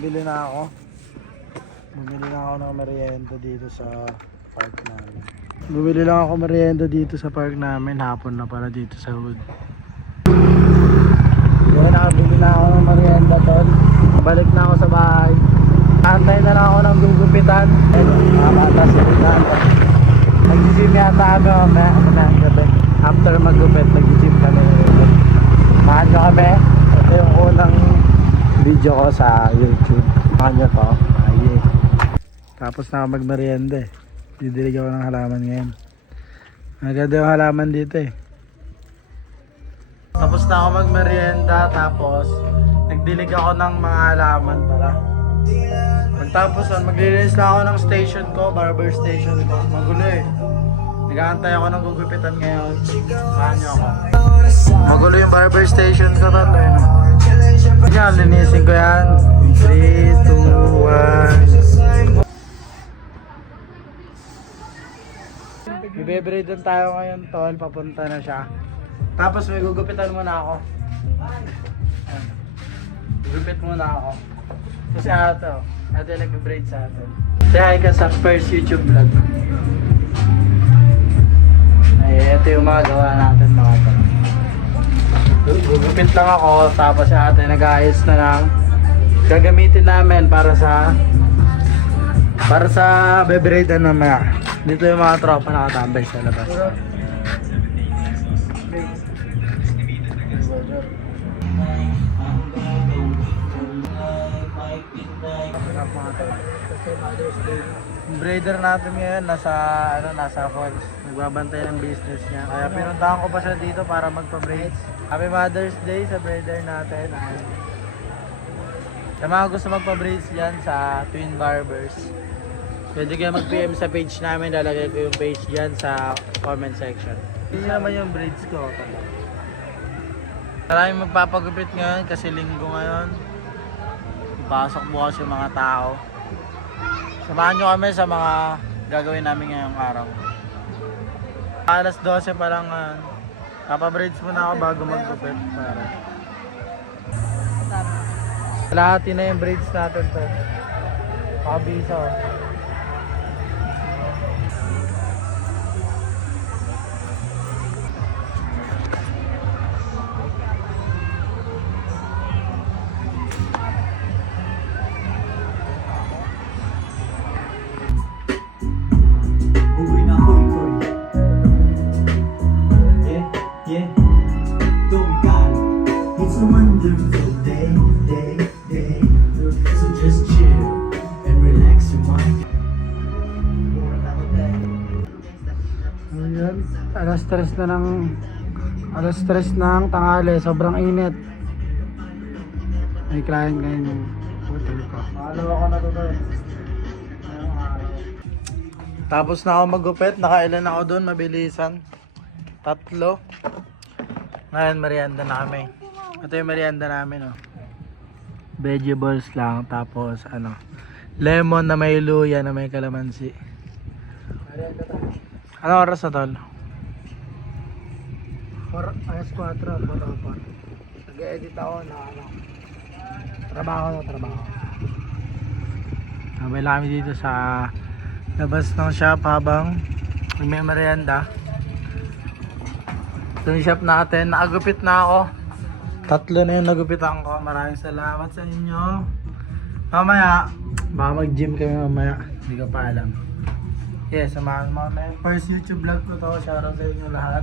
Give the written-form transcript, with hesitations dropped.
Bumili na ako ng merienda dito sa park namin. Bumili lang ako merienda dito sa park namin. Hapon na pala dito sa hood. Kaya nakabili na ako ng merienda tol. Balik na ako sa bahay. Antay na lang ako ng gugupitan. Mga bata silitan. Nag-gym yata kami mamaya ng gabi. After mag-gupit, nag-gym kami. Mahan nyo kami. Ito yung unang video ko sa YouTube. Mahan nyo to. Tapos na ako mag-merienda eh. Didilig ako ng halaman ngayon. Maganda yung halaman dito eh. Tapos na ako mag-merienda. Tapos nagdilig ako ng mga halaman pala. Pagtapos maglilinis lang ako ng station ko, barber station ko. Magulo eh. Nag-aantay ako ng gugupitan ngayon. Saan nyo ako? Magulo yung barber station ko talo eh. Yan, linisin ko yan. 3, 2, 1. Ibe-braidon tayo ngayon tol, papunta na siya. Tapos may gugupitan muna ako. Gugupit muna ako. Kasi ate nag-braid sa atin. Say hi ka sa first YouTube vlog. Ay, ito yung mga gawa natin mga tol. Gugupit lang ako, tapos ate nag-aayos na lang. Gagamitin namin para sa be-braidan namaya. Dito yung mga tropa nakatambay sa labas. Yung braider natin ngayon nasa falls. Nagbabantay ng business niya. Kaya pinuntahan ko pa siya dito para magpa-braids. Happy Mother's Day sa braider natin. Sa mga gusto magpa-braids dyan sa Twin Barbers, pwede kayo mag-PM sa page namin. Lalagay ko yung page dyan sa comment section. Hindi naman yung braids ko. Maraming magpapagupit ngayon kasi linggo ngayon. Pasok bukas yung mga tao. Samahan nyo kami sa mga gagawin namin ngayong araw. Alas 12 pa lang. Papabraids muna ako bago mag-gupit. Lahati na yung braids natin to. Pakabisa oh. Alas 3 ng tanghali, sobrang init. May client ngayon yung hotel ko. Makalawa ko na to doon. Tapos na ako magupit, nakailan ako doon, mabilisan. 3. Ngayon merienda na kami. Ito yung merienda namin oh. Vegetables lang, tapos lemon na may luya na may kalamansi. Ano oras na tol? Alas 4, boropan. Nag-edit ako na trabaho. Sabay lang kami dito sa labas ng shop habang may merienda. Ito yung shop natin. Nakagupit na ako. 3 na yung nagupitan ko. Maraming salamat sa inyo. Mamaya, baka mag-gym kami mamaya. Hindi ko pa alam. Yes, samahan mo kami. First YouTube vlog ko to. Shoutout sa inyo lahat.